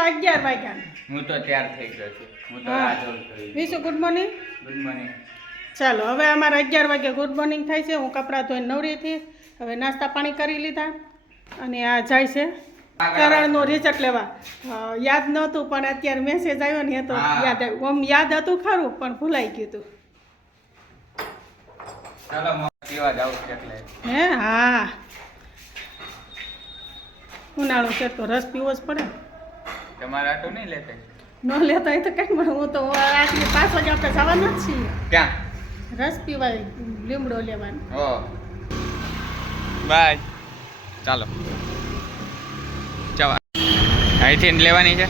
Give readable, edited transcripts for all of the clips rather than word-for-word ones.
કેટલા 11 વાગ્યા. હું તો તૈયાર થઈ ગયો છું. હું તો રાહ જોઉં છું. Vishu good morning. Good morning. ચાલો હવે અમારા 11 વાગે ગુડ મોર્નિંગ થાય છે. હું કપડાં ધોઈને નવરી હતી. હવે નાસ્તા પાણી કરી લીધા અને આ જાય છે કરણનું રિઝલ્ટ લેવા. યાદ નહોતું પણ અત્યારે મેસેજ આવ્યો ને એ તો યાદ આવ્યું. આમ યાદ હતું ખરું પણ ભૂલાઈ ગયું હતું. ચાલો પીવા જાવ એટલે. હે હા ઉનાળો છે તો રસ પીવો જ પડે. તમારે આટલું નહીં લેતે? ન લેતા હોય તો કંઈ મળે. હું તો આટલી 5 વાગે આપણે જવાના જ છીએ. ક્યાં? રસ પીવાય લીમડો લેવાનો. ઓ બાય. ચાલો ચાલો અહીંથી લેવાની છે.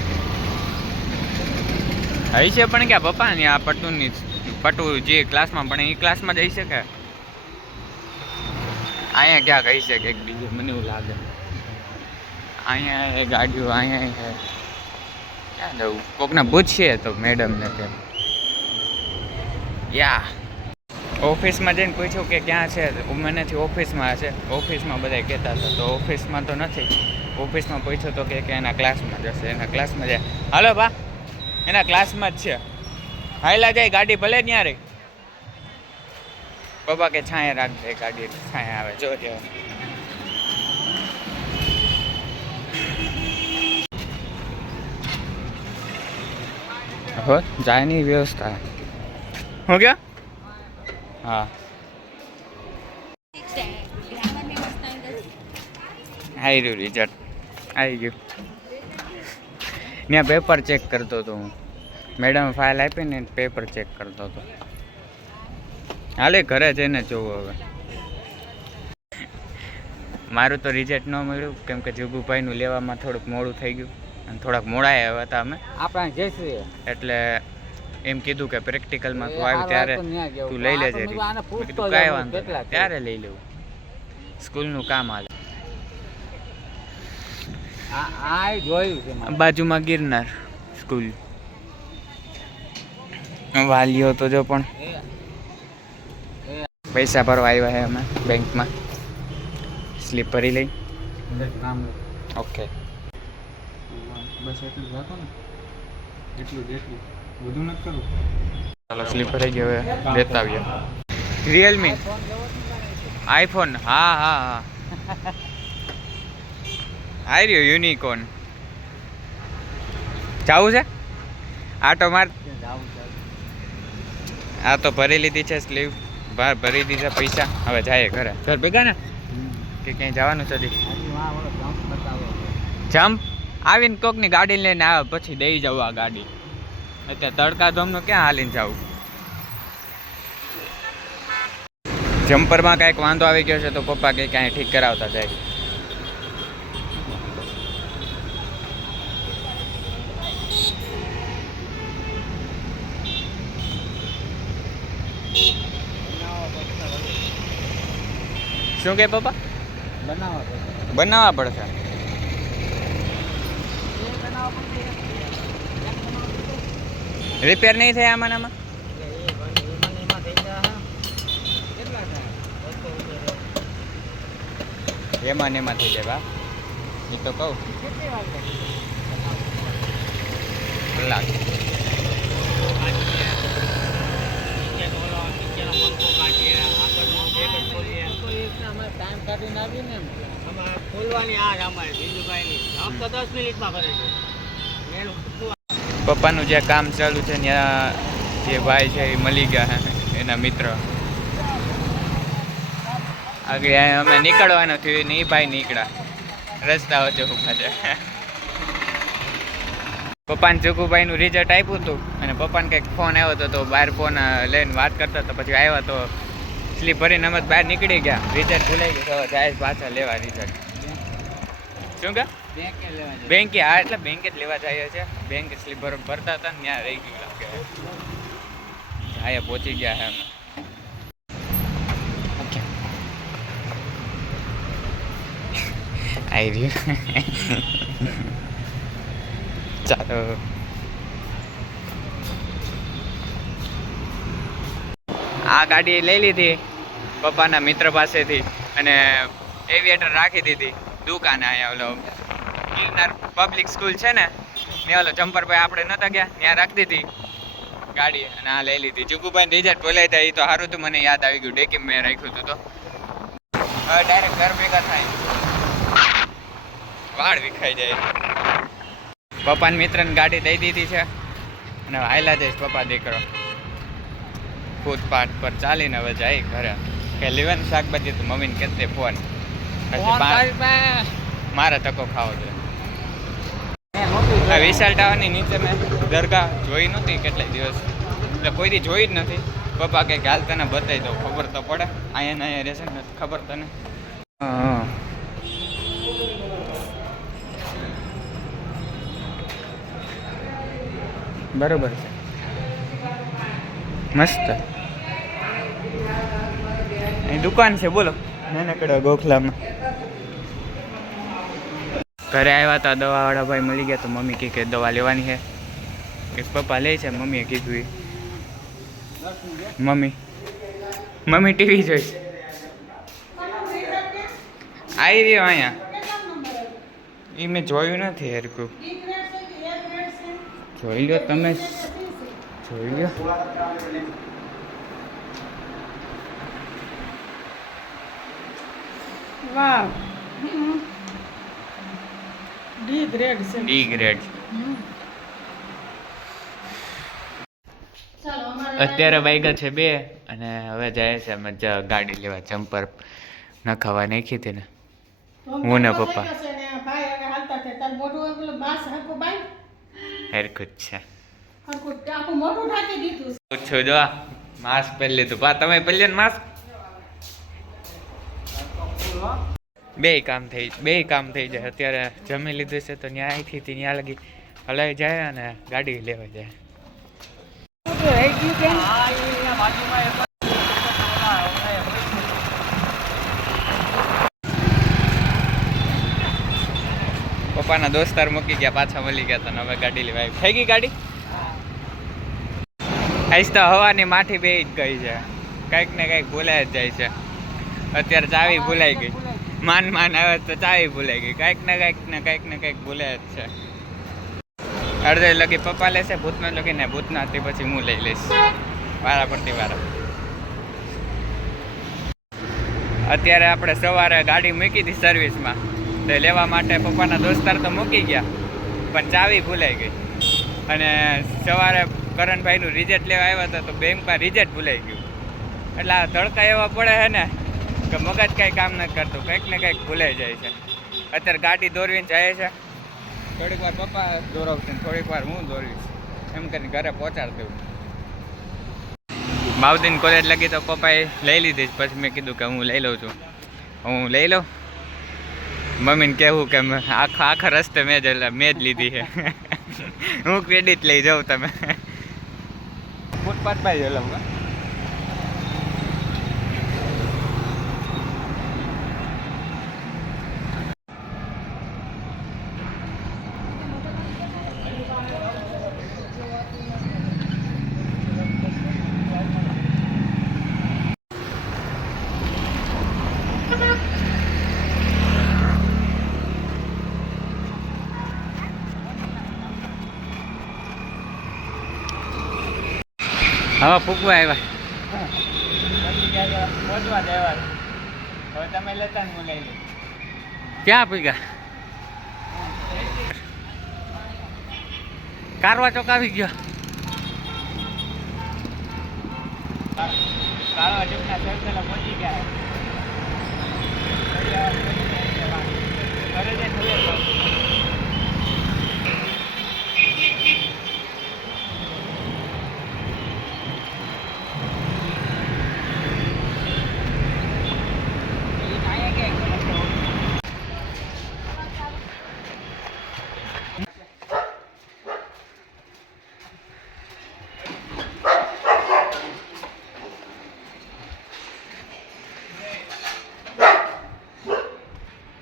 અહીં છે પણ ક્યાં પપ્પા ને આ પટુની પટુ જે ક્લાસમાં ભણે એ ક્લાસમાં જઈ શકે. અહીંયા ક્યાં કહી શકે એક બીજે મને એવું લાગે. અહીંયા એ ગાડીઓ અહીંયા છે. ક્યાં જવું? કોકને પૂછીએ તો મેડમને કે યા ઓફિસમાં જઈને પૂછ્યું કે ક્યાં છે. મનેથી ઓફિસમાં છે. ઓફિસમાં બધા કહેતા હતા તો ઓફિસમાં તો નથી. ઓફિસમાં પૂછ્યું તો કે એના ક્લાસમાં જશે. એના ક્લાસમાં જાય. હાલો બા એના ક્લાસમાં જ છે. હાયલા જાય ગાડી ભલે ત્યાં રહી. પપ્પા કે છાંયે રાખજે ગાડી છાંયે આવે જો હો જાયની વ્યવસ્થા હો ગયા. હા આવી રહ્યું રિઝલ્ટ આવી ગયું. ત્યાં પેપર ચેક કરતો હતો હું. મેડમ ફાઇલ આપીને પેપર ચેક કરતો હતો. હાલે ઘરે જઈને જોવું હવે. મારું તો રિઝલ્ટ ન મળ્યું કેમ કે જુગુભાઈનું લેવામાં થોડુંક મોડું થઈ ગયું અને થોડાક મોડા આવ્યા હતા અમે આપણા જઈશું એટલે એમ કીધું કે પ્રેક્ટિકલમાં તું આવી ત્યારે તું લઈ લેજે. કીધું કાંઈ વાંધો ત્યારે લઈ લેવું. સ્કૂલનું કામ હાલે. બાજુમાં ગિરનાર સ્કૂલ. વાલીઓ તો જો પણ પૈસા ભરવા આવ્યા છે અમે બેંકમાં. સ્લીપ ભરી લઈ. ઓકે બસ એટલું રાખો ને. એટલું બધું નથી કરું. ચાલો સ્લીપ ભરાઈ ગયો હવે લેતા આવીએ. Realme iPhone. હા હા હા આવી રહ્યો યુનિકોર્ન. જાવું છે આટો માર. આ તો ભરી લીધી છે સ્લીવ. બહાર ભરી દીધા પૈસા. હવે જાય ઘરે. ઘર ભેગા ને કે ક્યાંય જવાનું છે? જમ્પ આવીને કોકની ગાડી લઈને આવે પછી દઈ જવું આ ગાડી. અત્યારે તડકા ધોમનું ક્યાં હાલીને જવું? જમ્પરમાં કાંઈક વાંધો આવી ગયો છે તો પપ્પા કંઈ કાંઈ ઠીક કરાવતા જાય. શું કે પપ્પા? બનાવવા પડશે. રિપેર નહીં થાય આમાં આમાં? એમાં ને એમાં થઈ જાય બા. એ તો કહું કલાક. પપ્પાનું જે કામ ચાલુ છે ત્યાં જે ભાઈ છે એ મળી ગયા એના મિત્ર. આગળ અમે નીકળવાનું થયું ને એ ભાઈ નીકળ્યા. રસ્તા વચ્ચે ઉભા છે. પપ્પાને જગુભાઈનું રિઝલ્ટ આપ્યું હતું અને પપ્પાને કંઈક ફોન આવ્યો હતો તો બહાર ફોન લઈને વાત કરતા હતા. પછી આવ્યા તો સ્લીપ ભરીને અમે બહાર નીકળી ગયા. રિઝલ્ટ ભૂલાઈ ગયું તો જાય પાછા લેવા રિઝલ્ટ. શું કે બેંકે? હા એટલે બેંકે જ લેવા જઈએ છે. બેંક સ્લીપ ભરતા હતા ને ત્યાં રહી ગયું લાગે. અહીંયા પહોંચી ગયા છે અમે. ઓકે આવી રહ્યું. ચાલો આ ગાડી લઈ લીધી પપ્પાના મિત્ર પાસેથી અને એવિએટર રાખી દીધી દુકાને. અહીંયા ઓલો ગિરનાર પબ્લિક સ્કૂલ છે ને ને ઓલો જમ્પરભાઈ આપણે નતા ગયા ત્યાં રાખી દીધી ગાડી અને આ લઈ લીધી. જુગુભાઈ રિઝલ્ટ બોલાય હતા એ તો સારું હતું, મને યાદ આવી ગયું ડેકી મેં રાખ્યું હતું. તો હવે ડાયરેક્ટ ઘર ભેગા થાય, વાળ વિખાઈ જાય. પપ્પાને મિત્રને ગાડી દઈ દીધી છે અને હાયલા જઈશ પપ્પા દીકરો ફૂટપાથ પર ચાલીને હવે જાય ઘરે. કે લીવન શાકભાજી તો મમ્મીને કહેતે ફોન મારે તકો ખાવો જોઈએ. વિશાલ ટાવરની નીચે મેં દરગાહ જોઈ નહોતી કેટલાય દિવસ, એટલે કોઈ દી જોઈ જ નથી. પપ્પા કંઈક હાલ તને બતાવી દો, ખબર તો પડે. અહીંયા રહેશે ને ખબર તને. હા બરોબર છે, મસ્ત. અહીં દુકાન છે બોલો નાનકડા ગોખલામાં. ઘરે આવ્યા હતા દવાવાળા ભાઈ મળી ગયા, તો મમ્મી કહે કે દવા લેવાની છે. કે પપ્પા લે છે, મમ્મીએ કીધું એ. મમ્મી ટીવી જોઈશ. આવી રહ્યો અહીંયા, એ મેં જોયું નથી હેરકું. જોઈ લો તમે, જોઈ લો. વાહ, ડી ગ્રેડ છે. D grade. અત્યારે વાગ્યા છે 2 અને હવે જાય છે અમે ગાડી લેવા. જમ્પર નખાવા નાખી હતી ને હું ને પપ્પા. હેરકુટ છે છું. જો માસ્ક પહેરી લીધું. પા તમે પહેરી લે માસ્ક. બે કામ થઈ જાય. અત્યારે જમી લીધું છે તો ત્યાંથી ત્યાં લગી હલાઈ જાય અને ગાડી લેવા જાય. પપ્પાના દોસ્તાર મૂકી ગયા, પાછા મળી ગયા તો હવે ગાડી લેવા આવી. થઈ ગઈ ગાડી. આઈસ તો હવાની માઠી બે જ ગઈ છે, કંઈક ને કંઈક ભૂલાઈ જ જાય છે. અત્યારે ચાવી ભૂલાઈ ગઈ, માન આવે તો ચાવી ભૂલાઈ ગઈ. કંઈક ને કંઈક ભૂલાય જ છે. અડધે લગી પપ્પા લેશે, ભૂતના લગીને ભૂતના તે પછી હું લઈ લઈશ વારા પડતી વારા. અત્યારે આપણે સવારે ગાડી મૂકી હતી સર્વિસમાં, તો લેવા માટે પપ્પાના દોસ્તાર તો મૂકી ગયા પણ ચાવી ભૂલાઈ ગઈ. અને સવારે કરણભાઈનું રિઝલ્ટ લેવા આવ્યા હતા તો બેંકમાં રિઝલ્ટ ભૂલાઈ ગયું. એટલે આ તડકા એવા પડે છે ને કે મગજ કાંઈ કામ નથી કરતું, કંઈક ને કંઈક ભૂલાઈ જાય છે. અત્યારે ગાડી દોરવીને જાય છે, થોડીક વાર પપ્પા દોરાવશે ને થોડીક વાર હું દોરવીશ, એમ કરીને ઘરે પહોંચાડી દઉં. માવદીન કોલેજ લગી તો પપ્પાએ લઈ લીધી, પછી મેં કીધું કે હું લઈ લઉં છું. હું લઈ લઉં. મમ્મીને કહેવું કે આખા રસ્તે મેં જ લીધી છે. હું ક્રેડિટ લઈ જાઉં, તમે ફૂટપાથ પર જ લઉં. હવે ફૂકવા આવ્યા, પહોંચવા દેવા. હવે તમે લેતા ને હું લઈ લઉં. ક્યાં પૂગ્યા? કારવા ચોક આવી ગયો. કારવા ચોકના સર્કલ પહોંચી ગયા. ઘરે જઈને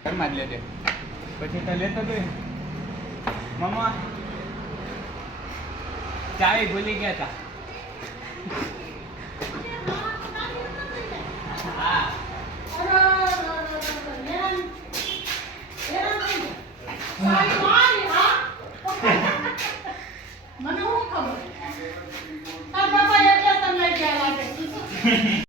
ઘરમાં જ લેજે. પછી તો લેતો તો મમ્મા ચાવી ભૂલી ગયા હતા. હા મને શું ખબર તાર બાપા એટલે તને લઈ ગયા લાગે